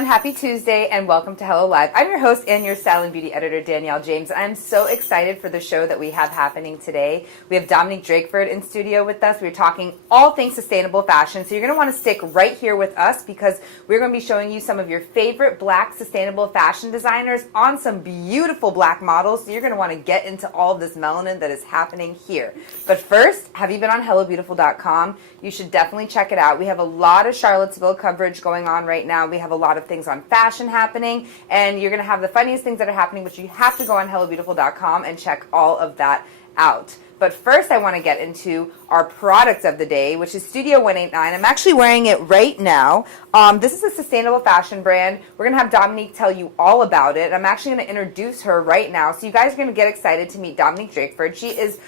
everyone. Happy Tuesday and welcome to Hello Live. I'm your host and your style and beauty editor, Danielle James. I'm so excited for the show that we have happening today. We have Dominique Drakeford in studio with us. We're talking all things sustainable fashion. So you're going to want to stick right here with us because we're going to be showing you some of your favorite black sustainable fashion designers on some beautiful black models. So you're going to want to get into all of this melanin that is happening here. But first, have you been on HelloBeautiful.com? You should definitely check it out. We have a lot of Charlottesville coverage going on right now. We have a lot of things on fashion happening, and you're going to have the funniest things that are happening, but you have to go on HelloBeautiful.com and check all of that out. But first, I want to get into our product of the day, which is Studio 189. I'm actually wearing it right now. This is a sustainable fashion brand. We're going to have Dominique tell you all about it. I'm actually going to introduce her right now. So you guys are going to get excited to meet Dominique Drakeford. She is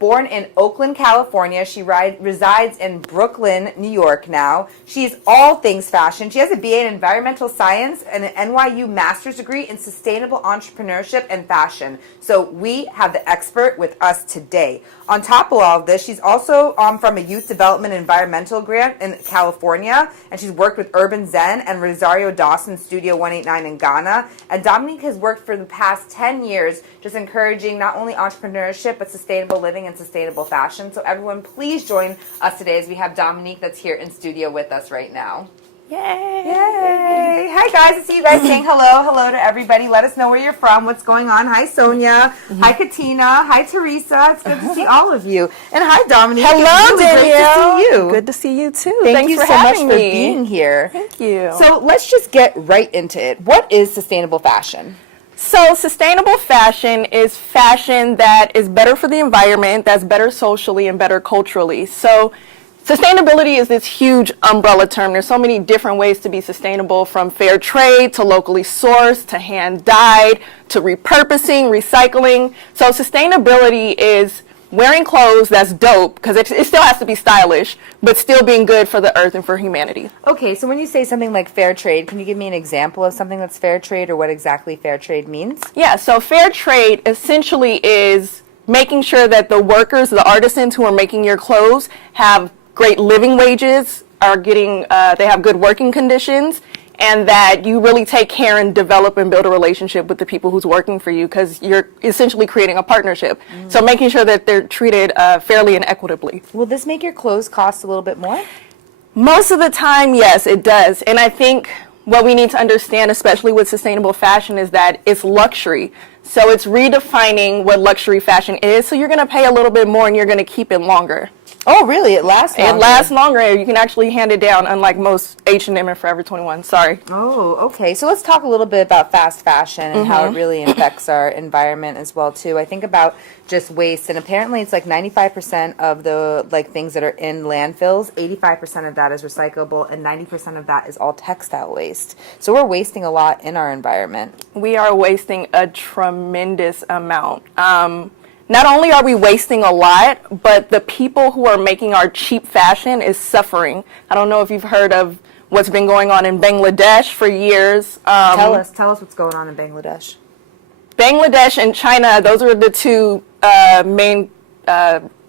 born in Oakland, California. She resides in Brooklyn, New York now. She's all things fashion. She has a BA in environmental science and an NYU master's degree in sustainable entrepreneurship and fashion. So we have the expert with us today. On top of all of this, she's also from a youth development environmental grant in California, and she's worked with Urban Zen and Rosario Dawson Studio 189 in Ghana. And Dominique has worked for the past 10 years just encouraging not only entrepreneurship, but sustainable living and sustainable fashion. So everyone, please join us today as we have Dominique that's here in studio with us right now. Yay! Yay! Hi guys, I see you guys saying hello to everybody. Let us know where you're from, what's going on. Hi Sonia, Hi Katina, hi Teresa. It's good to see all of you. And hi Dominique. Hello really Danielle. Great to see you. Good to see you too. Thank you so much for being here. Thank you. So let's just get right into it. What is sustainable fashion? So sustainable fashion is fashion that is better for the environment, that's better socially and better culturally. So sustainability is this huge umbrella term. There's so many different ways to be sustainable, from fair trade to locally sourced to hand dyed to repurposing, recycling. So sustainability is wearing clothes that's dope because it still has to be stylish, but still being good for the earth and for humanity. Okay, so when you say something like fair trade, can you give me an example of something that's fair trade or what exactly fair trade means? Yeah, so fair trade essentially is making sure that the workers, the artisans who are making your clothes have great living wages, are getting, they have good working conditions, and that you really take care and develop and build a relationship with the people who's working for you, because you're essentially creating a partnership. So making sure that they're treated fairly and equitably. Will this make your clothes cost a little bit more? Most of the time, yes, it does. And I think what we need to understand, especially with sustainable fashion, is that it's luxury. So it's redefining what luxury fashion is. So you're going to pay a little bit more and you're going to keep it longer. Oh, really? It lasts longer? It lasts longer. You can actually hand it down, unlike most H&M and Forever 21. Sorry. Oh, okay. So let's talk a little bit about fast fashion and how it really affects our environment as well, too. I think about just waste, and apparently it's like 95% of the things that are in landfills, 85% of that is recyclable, and 90% of that is all textile waste. So we're wasting a lot in our environment. We are wasting a tremendous amount. Not only are we wasting a lot, but the people who are making our cheap fashion is suffering. I don't know if you've heard of what's been going on in Bangladesh for years. Tell us what's going on in Bangladesh. Bangladesh and China, those are the two main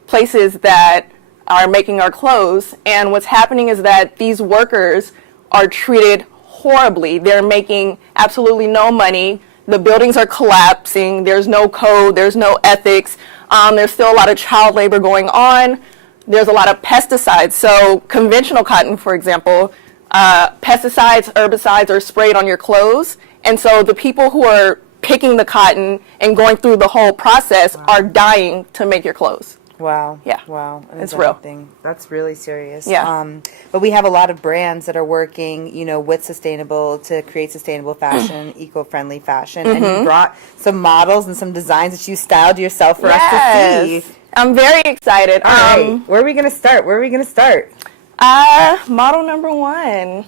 places that are making our clothes. And what's happening is that these workers are treated horribly. They're making absolutely no money. The buildings are collapsing. There's no code. There's no ethics. There's still a lot of child labor going on. There's a lot of pesticides. So conventional cotton, for example, pesticides, herbicides are sprayed on your clothes. And so the people who are picking the cotton and going through the whole process are dying to make your clothes. Wow. Yeah. Wow. It's real. That's really serious. Yeah. But we have a lot of brands that are working, with to create sustainable fashion, eco-friendly fashion. And you brought some models and some designs that you styled yourself for us to see. I'm very excited. All right. Where are we going to start? Model number 1.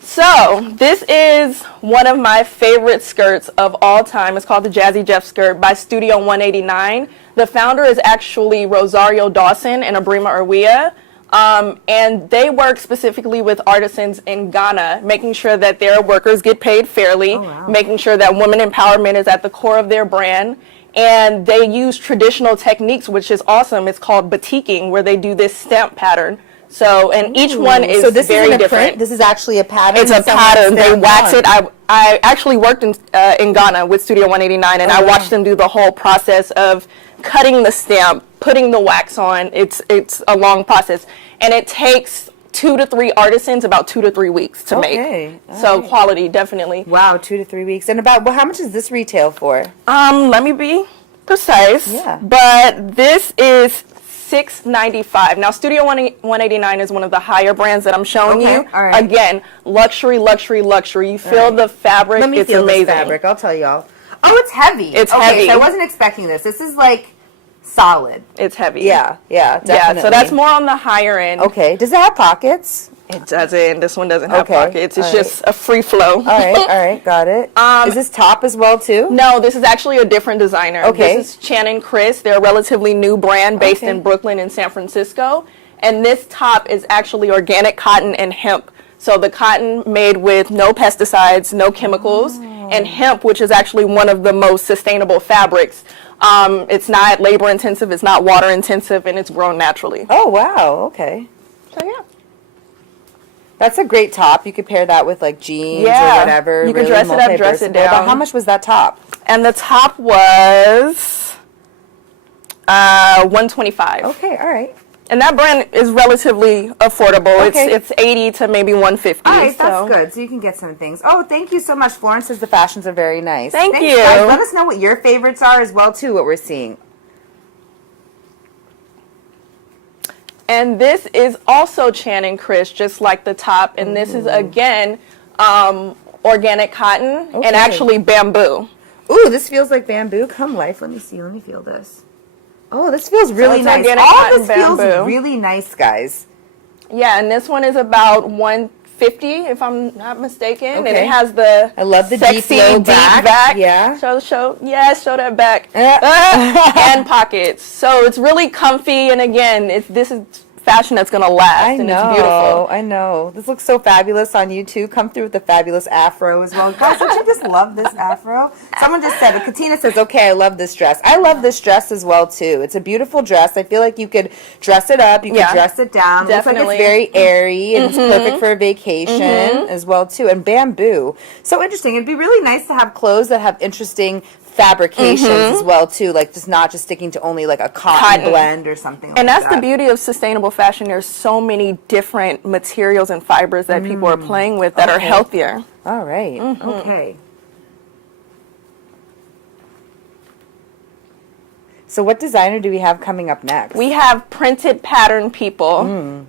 So this is one of my favorite skirts of all time. It's called the Jazzy Jeff skirt by Studio 189. The founder is actually Rosario Dawson and Abrima Urwia. And they work specifically with artisans in Ghana, making sure that their workers get paid fairly, making sure that women empowerment is at the core of their brand. And they use traditional techniques, which is awesome. It's called batiking, where they do this stamp pattern. So, and each one is so this very isn't a different. print. This is actually a pattern. It's a pattern. They wax it. I actually worked in Ghana with Studio 189, and I watched them do the whole process of cutting the stamp, putting the wax on. It's a long process, and it takes 2 to 3 artisans about 2 to 3 weeks to make. So quality, definitely. Wow, 2 to 3 weeks. And about, well, how much does this retail for? Let me be precise. Yeah. But this is $695. Now, Studio 189 is one of the higher brands that I'm showing you. All right. Again, luxury, luxury, luxury. You feel the fabric. Let me it's feel amazing. this fabric. I'll tell y'all. Oh, it's heavy. It's okay, heavy. So I wasn't expecting this. This is like solid. It's heavy. Yeah, definitely. Yeah, so that's more on the higher end. Okay. Does it have pockets? It doesn't. This one doesn't have Okay. pockets. It's just a free flow. All right, got it. Is this top as well too? No, this is actually a different designer. Okay. This is Channing Chris. They're a relatively new brand based in Brooklyn and San Francisco. And this top is actually organic cotton and hemp. So the cotton made with no pesticides, no chemicals, and hemp, which is actually one of the most sustainable fabrics. It's not labor intensive, it's not water intensive, and it's grown naturally. Oh, wow. Okay. So yeah. That's a great top. You could pair that with like jeans or whatever. You can dress it up, dress it down. But how much was that top? And the top was $125. Okay, all right. And that brand is relatively affordable. Okay. It's $80 to maybe $150. All right, that's good. So you can get some things. Oh, thank you so much. Florence says the fashions are very nice. Thanks, you. Guys. Let us know what your favorites are as well, too, what we're seeing. And this is also Channing Chris, just like the top. And this is, again, organic cotton and actually bamboo. Ooh, this feels like bamboo. Come life. Let me see. Let me feel this. Oh, this feels really nice. All this feels really nice, guys. Yeah, and this one is about $150, if I'm not mistaken. And it has the I love the sexy deep back. Yeah. Show that back. And pockets. So it's really comfy, and again, this is fashion that's going to last, and it's beautiful. I know. This looks so fabulous on you, too. Come through with the fabulous afro as well. Guys, don't you just love this afro? Someone just said it. Katina says, okay, I love this dress. I love this dress as well, too. It's a beautiful dress. I feel like you could dress it up. You could dress it down. Definitely. Looks like it's very airy, and it's perfect for a vacation as well, too. And bamboo. So interesting. It'd be really nice to have clothes that have interesting fabrications as well too, like just not just sticking to only like a cotton blend or something like that. And that's the beauty of sustainable fashion. There's so many different materials and fibers that people are playing with that are healthier. All right. Okay. So what designer do we have coming up next? We have Printed Pattern People.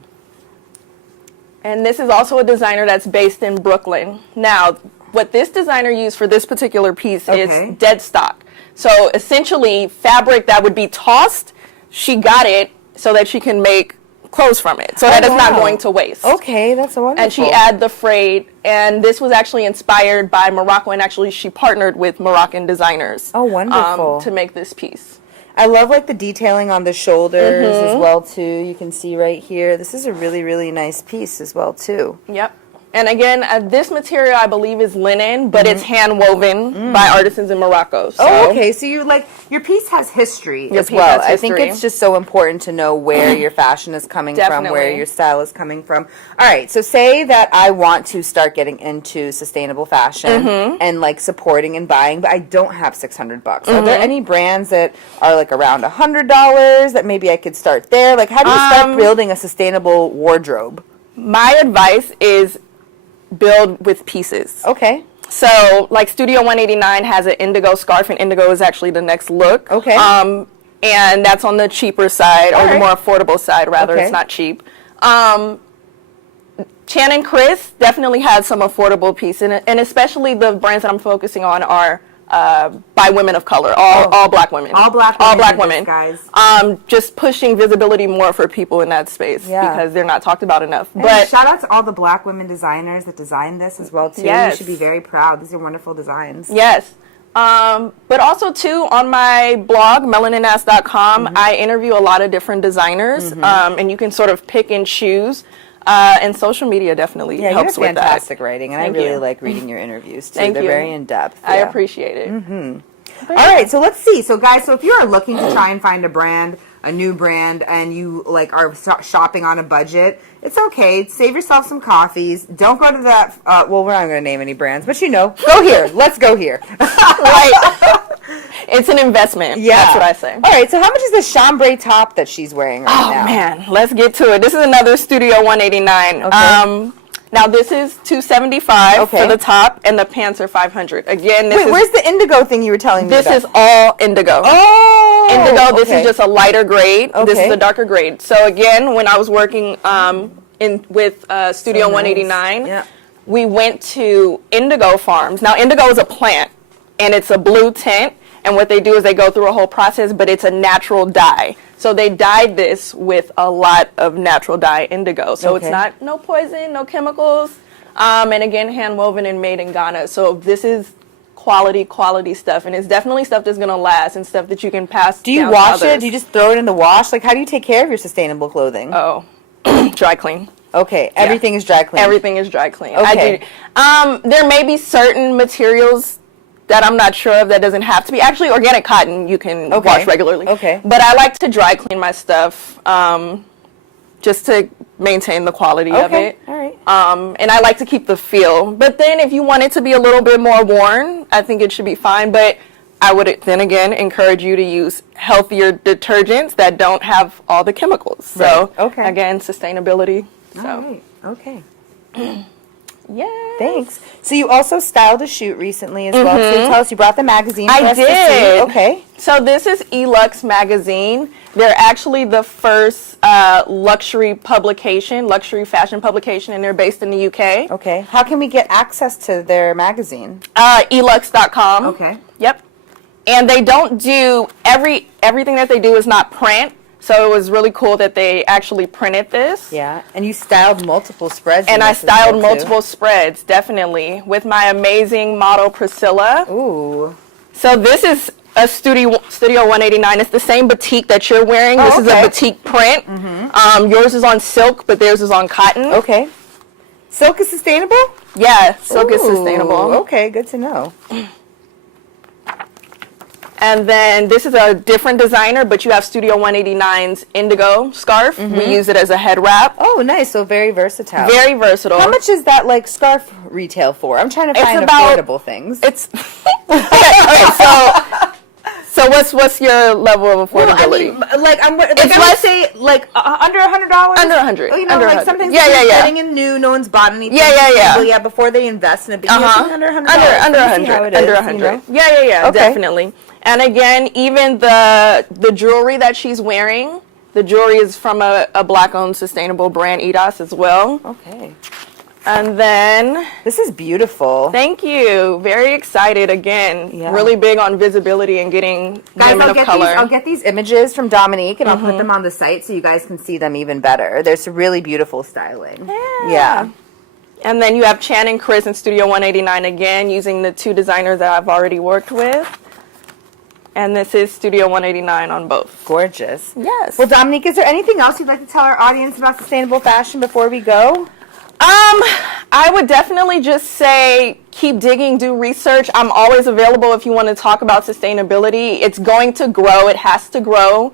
And this is also a designer that's based in Brooklyn. Now, what this designer used for this particular piece is dead stock. So essentially, fabric that would be tossed, she got it so that she can make clothes from it, so that it's not going to waste. Okay, that's wonderful. And she added the frayed, and this was actually inspired by Morocco, and actually she partnered with Moroccan designers. Oh, wonderful. To make this piece. I love like the detailing on the shoulders as well too. You can see right here. This is a really, really nice piece as well too. Yep. And again, this material I believe is linen, but it's hand woven by artisans in Morocco. So. Oh, okay. So you like your piece has history as well. I think it's just so important to know where your fashion is coming from, where your style is coming from. All right. So say that I want to start getting into sustainable fashion and like supporting and buying, but I don't have $600. Are there any brands that are like around $100 that maybe I could start there? Like, how do you start building a sustainable wardrobe? My advice is build with pieces. Okay. So, like Studio 189 has an indigo scarf, and indigo is actually the next look. Okay. And that's on the cheaper side, or the more affordable side, rather. It's not cheap. Channing Chris definitely has some affordable pieces, and especially the brands that I'm focusing on are by women of color, all black women. All black women, guys. Just pushing visibility more for people in that space because they're not talked about enough. And but shout out to all the black women designers that designed this as well too. Yes. You should be very proud. These are wonderful designs. Yes. But also too, on my blog, melaninass.com, I interview a lot of different designers, and you can sort of pick and choose. And social media definitely helps with that. Yeah, fantastic writing, and I really like reading your interviews too. They're very in depth. I appreciate it. All right, so let's see. So guys, so if you are looking to try and find a brand a new brand and you like are shopping on a budget, it's okay. Save yourself some coffees. Don't go to that. Well, we're not going to name any brands, but go here. Let's go here. Right. It's an investment. Yeah. That's what I say. All right. So how much is the chambray top that she's wearing right now? Oh, man. Let's get to it. This is another Studio 189. Okay. Now, this is $275 for the top, and the pants are $500. Again, where's the indigo thing you were telling me This about? is all indigo. Oh! Indigo, this is just a lighter grade. Okay. This is a darker grade. So, again, when I was working with Studio 189, yeah. we went to indigo farms. Now, indigo is a plant, and it's a blue tint. And what they do is they go through a whole process, but it's a natural dye. So they dyed this with a lot of natural dye indigo. So it's not no poison, no chemicals. And again, hand woven and made in Ghana. So this is quality stuff. And it's definitely stuff that's going to last and stuff that you can pass down. Do you wash it? Do you just throw it in the wash? Like, how do you take care of your sustainable clothing? Oh, dry clean. Okay, everything is dry clean. Everything is dry clean. Okay. There may be certain materials that I'm not sure of that doesn't have to be. Actually, organic cotton you can wash regularly. Okay. But I like to dry clean my stuff just to maintain the quality of it. All right. And I like to keep the feel. But then if you want it to be a little bit more worn, I think it should be fine. But I would then again encourage you to use healthier detergents that don't have all the chemicals. So again, sustainability. So. All right. Okay. Yeah. Thanks. So you also styled a shoot recently as well. So tell us, you brought the magazine for us did. to see. Okay. So this is Elux magazine. They're actually the first luxury fashion publication, and they're based in the UK. Okay. How can we get access to their magazine? Elux.com. Okay. Yep. And they don't do everything that they do is not print. So it was really cool that they actually printed this. Yeah, and you styled multiple spreads. And I styled multiple spreads, definitely, with my amazing model, Priscilla. Ooh. So this is a Studio 189. It's the same batik that you're wearing. This is a batik print. Yours is on silk, but theirs is on cotton. Okay. Silk is sustainable? Yeah, silk is sustainable. Okay, good to know. And then this is a different designer, but you have Studio 189's indigo scarf. We use it as a head wrap. Oh, nice. So very versatile. Very versatile. How much is that like scarf retail for? I'm trying to find affordable things. It's okay. So what's your level of affordability? Well, I mean, I would say like under $100. Under 100. You know, under like 100. something getting in new, no one's bought anything. Yeah. Before they invest in it, but under $100. Under 100. Under 100. You know? Yeah. Okay. Definitely. And again, even the jewelry that she's wearing, the jewelry is from a Black-owned sustainable brand, EDOS, as well. Okay. And then... This is beautiful. Thank you. Very excited. Again, really big on visibility and getting women of color. I'll get these images from Dominique, and I'll put them on the site so you guys can see them even better. There's some really beautiful styling. Yeah. And then you have Chan and Chris in Studio 189 again, using the two designers that I've already worked with. And this is Studio 189 on both. Gorgeous. Yes. Well, Dominique, is there anything else you'd like to tell our audience about sustainable fashion before we go? I would definitely just say keep digging, do research. I'm always available if you want to talk about sustainability. It's going to grow. It has to grow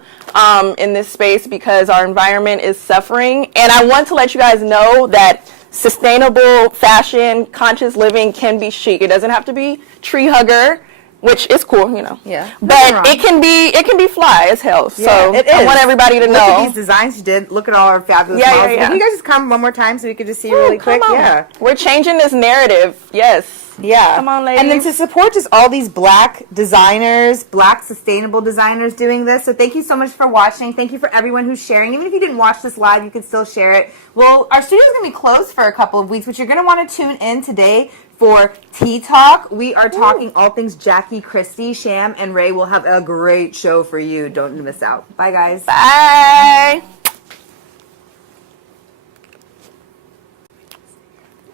in this space because our environment is suffering. And I want to let you guys know that sustainable fashion, conscious living can be chic. It doesn't have to be tree hugger, which is cool, you know. Yeah. But it can be fly as hell. So it is. I want everybody to know. Look at these designs you did. Look at all our fabulous models. Can you guys just come one more time so we could just see really quick? Yeah. We're changing this narrative. Yes. Yeah. Come on, ladies. And then to support just all these black designers, black sustainable designers doing this. So thank you so much for watching. Thank you for everyone who's sharing. Even if you didn't watch this live, you can still share it. Well, our studio's going to be closed for a couple of weeks, but you're going to want to tune in today for Tea Talk. We are talking all things Jackie Christie. Sham and Ray will have a great show for you. Don't miss out. Bye, guys. Bye.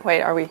Wait, are we...